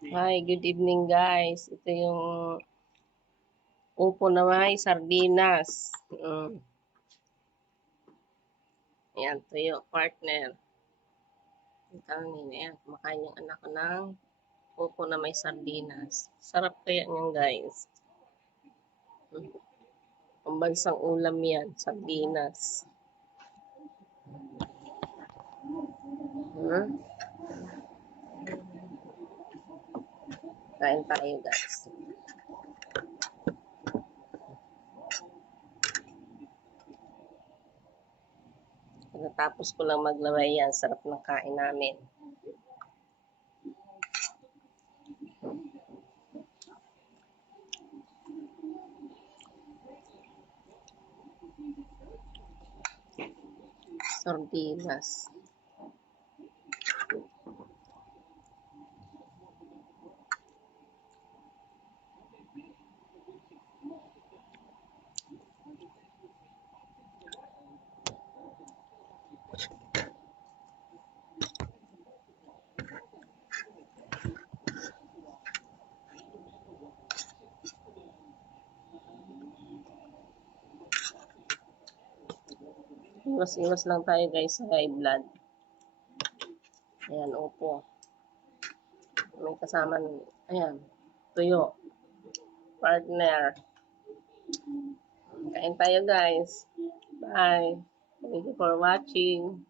Hi, good evening guys. Ito yung upo na may sardinas. Ayan, tuyo, partner. Ang kanin, ayan, kumakain yung anak ko ng upo na may sardinas. Sarap kaya niyan guys. Pambansang ulam yan, sardinas. Kain tayo guys. Natapos ko lang maglaway yan. Sarap ng kain namin. Sardinas. Iwas-iwas lang tayo guys sa high blood. Ayan, upo. May kasama, ayan, tuyo. Partner. Kain tayo guys. Bye. Thank you for watching.